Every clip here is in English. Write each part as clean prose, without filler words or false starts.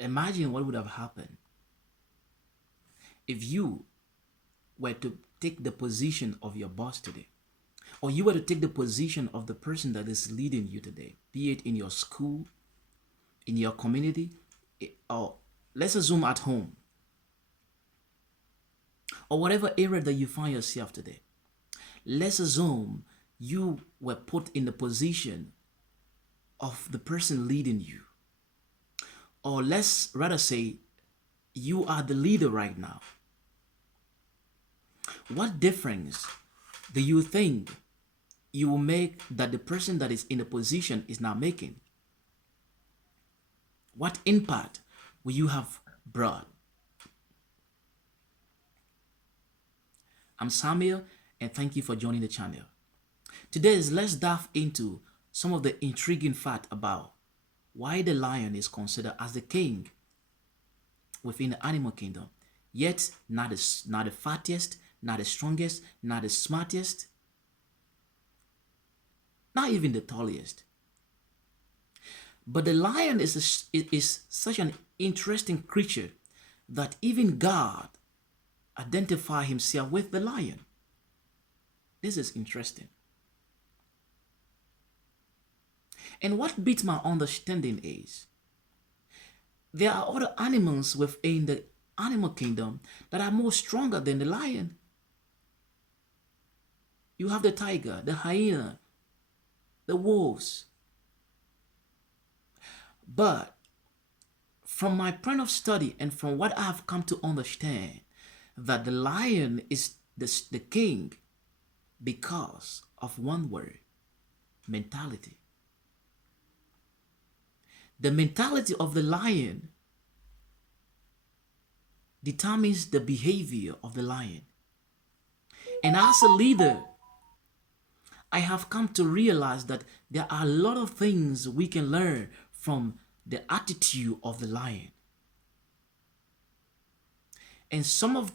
Imagine what would have happened if you were to take the position of your boss today, or you were to take the position of the person that is leading you today, be it in your school, in your community, or let's assume at home, or whatever area that you find yourself today. Let's assume you were put in the position of the person leading you. Or let's rather say you are the leader right now. What difference do you think you will make that the person that is in a position is now making? What impact will you have brought? I'm Samuel, and thank you for joining the channel. Today, let's dive into some of the intriguing fact about why the lion is considered as the king within the animal kingdom, yet not the fattest, not the strongest, not the smartest, not even the tallest. But the lion is such an interesting creature that even God identified himself with the lion. This is interesting. And what beats my understanding is there are other animals within the animal kingdom that are more stronger than the lion. You have the tiger, the hyena, the wolves. But from my point of study and from what I have come to understand, that the lion is the king because of one word: mentality. The mentality of the lion determines the behavior of the lion. And as a leader, I have come to realize that there are a lot of things we can learn from the attitude of the lion. And some of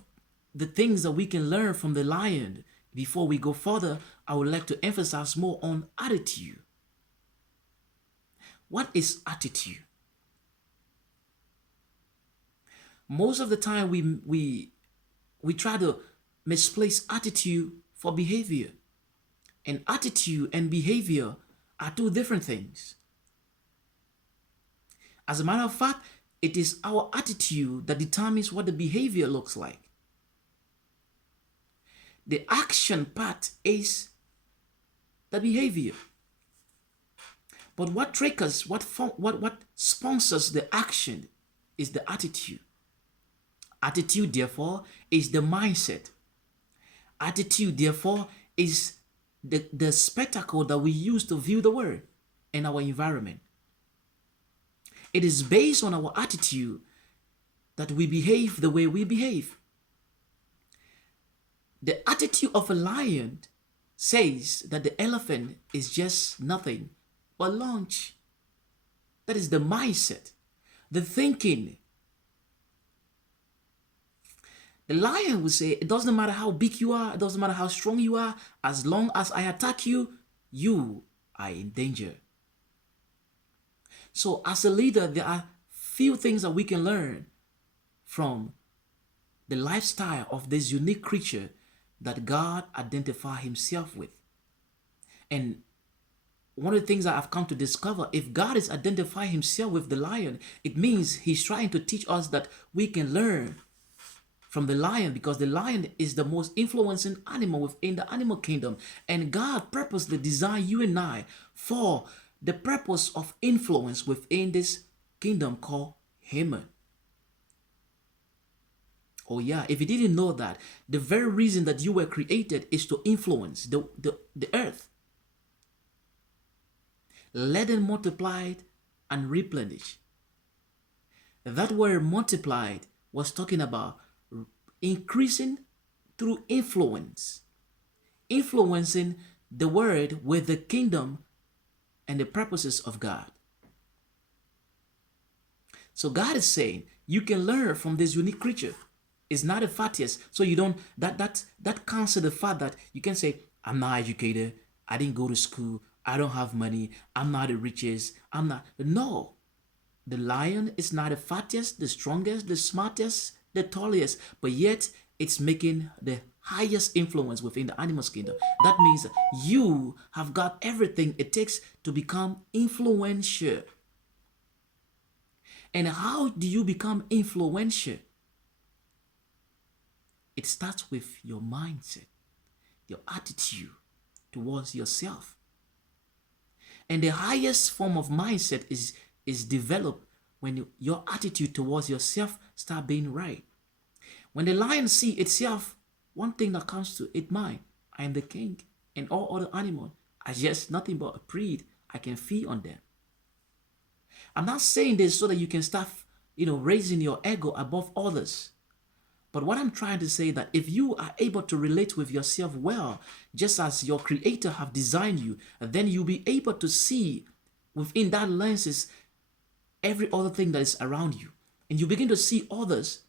the things that we can learn from the lion, before we go further, I would like to emphasize more on attitude. What is attitude? Most of the time we try to misplace attitude for behavior. And attitude and behavior are two different things. As a matter of fact, it is our attitude that determines what the behavior looks like. The action part is the behavior. But what triggers, what sponsors the action is the attitude. Attitude, therefore, is the mindset. Attitude, therefore, is the spectacle that we use to view the world and our environment. It is based on our attitude that we behave the way we behave. The attitude of a lion says that the elephant is just nothing but lunch. That is the mindset, the thinking. The lion will say, it doesn't matter how big you are, it doesn't matter how strong you are, as long as I attack you, you are in danger. So as a leader, there are few things that we can learn from the lifestyle of this unique creature that God identified himself with. And one of the things that I've come to discover, if God is identifying himself with the lion, it means he's trying to teach us that we can learn from the lion, because the lion is the most influencing animal within the animal kingdom. And God purposely designed you and I for the purpose of influence within this kingdom called human. Oh yeah, if you didn't know that, the very reason that you were created is to influence the earth. Let them multiply and replenish. That word multiplied was talking about increasing through influence. Influencing the world with the kingdom and the purposes of God. So God is saying you can learn from this unique creature. It's not the fattest. So you don't, that cancels the fact that you can say, I'm not educated, I didn't go to school, I don't have money, I'm not the richest, I'm not. No. The lion is not the fattest, the strongest, the smartest, the tallest, but yet it's making the highest influence within the animals kingdom. That means you have got everything it takes to become influential. And how do you become influential? It starts with your mindset, your attitude towards yourself. And the highest form of mindset is developed when your attitude towards yourself start being right. When the lion see itself, one thing that comes to its mind, I am the king, and all other animals are just nothing but a breed. I can feed on them. I'm not saying this so that you can start, raising your ego above others. But what I'm trying to say that if you are able to relate with yourself well, just as your creator have designed you, then you'll be able to see within that lenses every other thing that is around you. And you begin to see others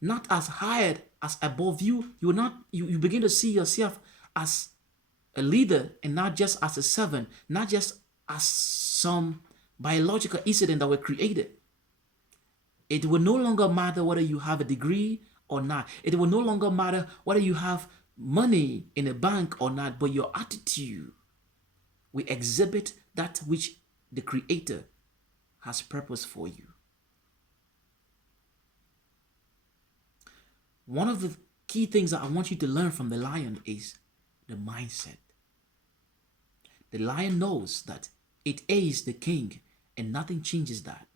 not as higher as above you. You begin to see yourself as a leader and not just as a servant, not just as some biological incident that were created. It will no longer matter whether you have a degree or not. It will no longer matter whether you have money in a bank or not, but your attitude will exhibit that which the Creator has purpose for you. One of the key things that I want you to learn from the lion is the mindset. The lion knows that it is the king and nothing changes that.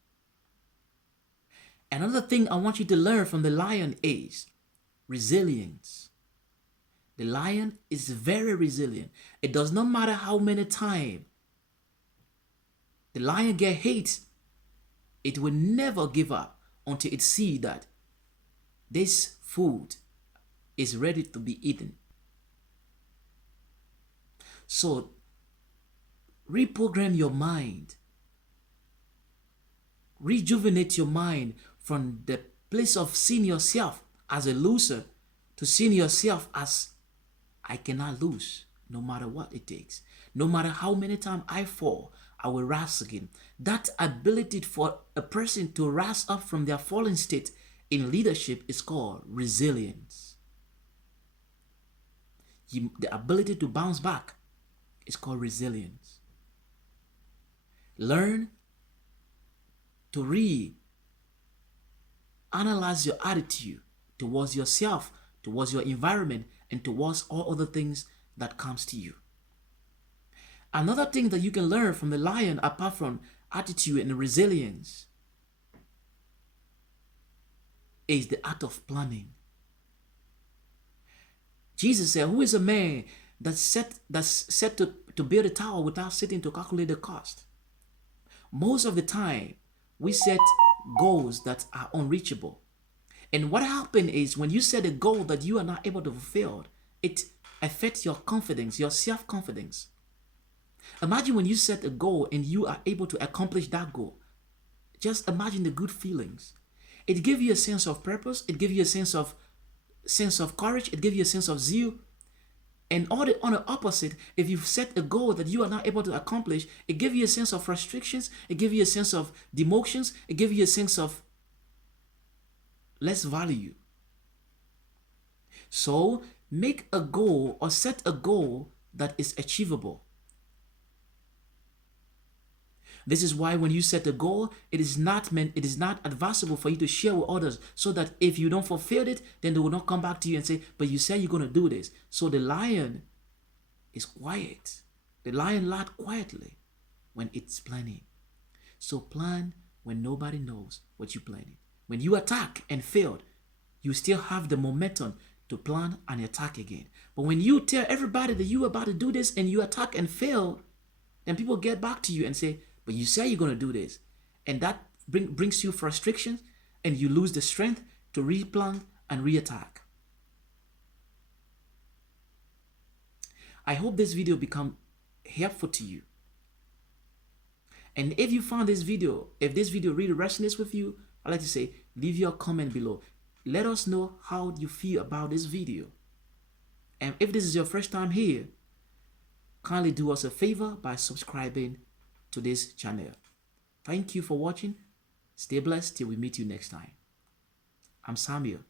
Another thing I want you to learn from the lion is resilience. The lion is very resilient. It does not matter how many times the lion gets hit, it will never give up until it sees that this food is ready to be eaten. So, reprogram your mind. Rejuvenate your mind from the place of seeing yourself as a loser to seeing yourself as I cannot lose no matter what it takes. No matter how many times I fall, I will rise again. That ability for a person to rise up from their fallen state in leadership is called resilience. The ability to bounce back is called resilience. Learn to analyze your attitude towards yourself, towards your environment, and towards all other things that comes to you. Another thing that you can learn from the lion, apart from attitude and resilience, is the art of planning. Jesus said, who is a man that's set to build a tower without sitting to calculate the cost? Most of the time, we set goals that are unreachable. And what happens is when you set a goal that you are not able to fulfill, it affects your confidence, your self-confidence. Imagine when you set a goal and you are able to accomplish that goal. Just imagine the good feelings. It gives you a sense of purpose. It gives you a sense of courage. It gives you a sense of zeal. And on the opposite, if you set a goal that you are not able to accomplish, it gives you a sense of frustrations, it gives you a sense of demotions, it gives you a sense of less value. So make a goal or set a goal that is achievable. This is why when you set a goal, it is not advisable for you to share with others, so that if you don't fulfill it, then they will not come back to you and say, but you said you're going to do this. So the lion is quiet. The lion lies quietly when it's planning. So plan when nobody knows what you're planning. When you attack and failed, you still have the momentum to plan and attack again. But when you tell everybody that you're about to do this and you attack and fail, then people get back to you and say, but you say you're going to do this. And that brings you frustration, and you lose the strength to replan and reattack. I hope this video become helpful to you. And if you found this video, if this video really resonates with you, I'd like to say, leave your comment below. Let us know how you feel about this video. And if this is your first time here, kindly do us a favor by subscribing to this channel. Thank you for watching. Stay blessed till we meet you next time. I'm Samuel.